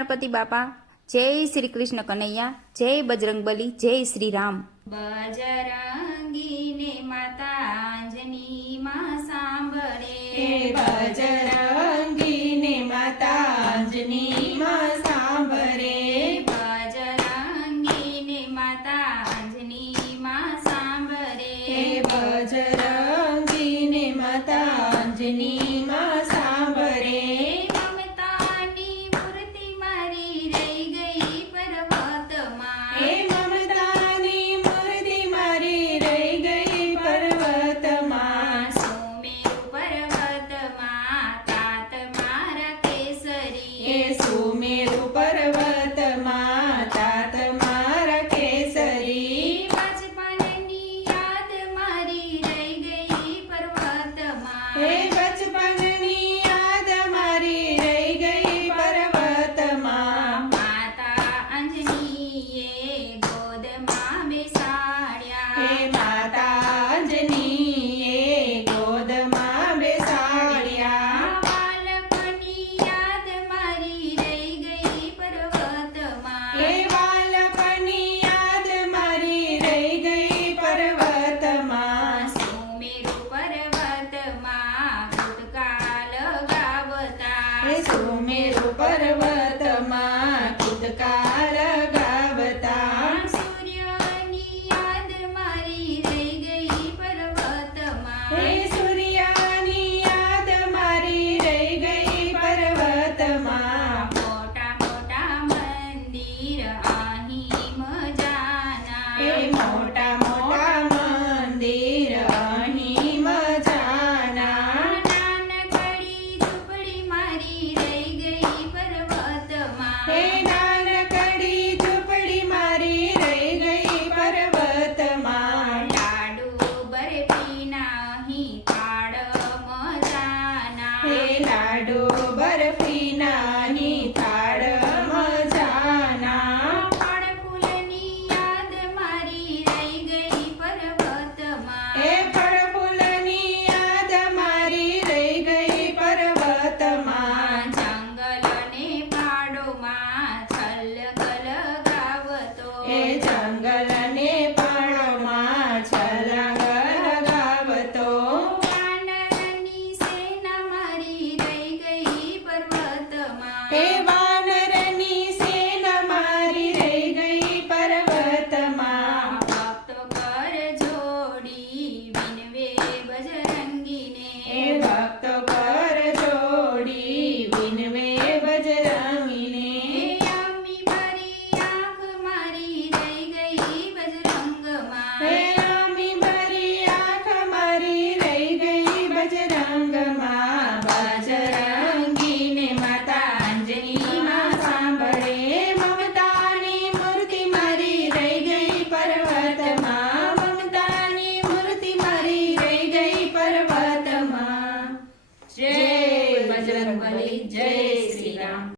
ગણપતિ બાપા, જય શ્રી કૃષ્ણ કનૈયા, જય બજરંગબલી, જય શ્રી રામ। બજરંગીને માતા આંજની માં સાંભળે, બજરંગીને માતા આંજની માં સાંભળે, બજરંગીને માતા આંજની માં સાંભળે, બજરંગીને માતા આંજની માં સાંભળે। મમતાની મૂર્તિ મારી રહી ગઈ પર્વતમાં, મમતાની મૂર્તિ મારી રહી ગઈ પર્વતમાં, સુમેરુ પર્વતમાં તાત મારા કેસરી, સુમેરુ પર્વતમાં તાત મારા કેસરી, બચપનની યાદ મારી રહી ગઈ પર્વતમાં, બચપનની યાદ મારી રહી ગઈ પર્વતમાં, માતા અંજનીએ ગોદમાં બેસાડ્યા, માતા અંજનીએ ગોદમાં બેસાડ્યા, બાળપણની યાદ મારી રહી ગઈ પર્વતમાં, બાળપણની યાદ મારી રહી ગઈ પર્વતમાં, સુમેરુ પર્વતમાં કૂદકા લગાવતા, સુમેરુ પર્વતમાં કૂદકા લગાવતા, સૂર્યની યાદ મારી રહી ગઈ પર્વતમાં, સૂર્યની યાદ મારી રહી ગઈ પર્વતમાં, મોટા મોટા મંદિર અહીં મજાના, મોટા મોટા મંદિર અહીં મજાના, નાનકડી ઝૂંપડી મારી રહી ગઈ પર્વતમાં, નાનકડી ઝૂંપડી મારી રહી ગઈ પર્વતમાં, લાડુ બરફીના અહીં થાળ મજાના, લાડુ બરફીના અહીં થાળ મજાના, ફળ ફૂલની યાદ મારી રહી ગઈ પર્વતમાં, ફળ ફૂલની યાદ મારી રહી ગઈ પર્વતમાં, જંગલ અને પાડોમાં છલક લગાવતો, જંગલ ને પાડોમાં છલંગ લગાવતો, વાનરની સેના મારી રહી ગઈ પર્વતમાં, વાનરની સેના મારી રહી ગઈ પર્વતમાં, ભક્તો કર જોડી વિનવે બજરંગીને, ભક્ત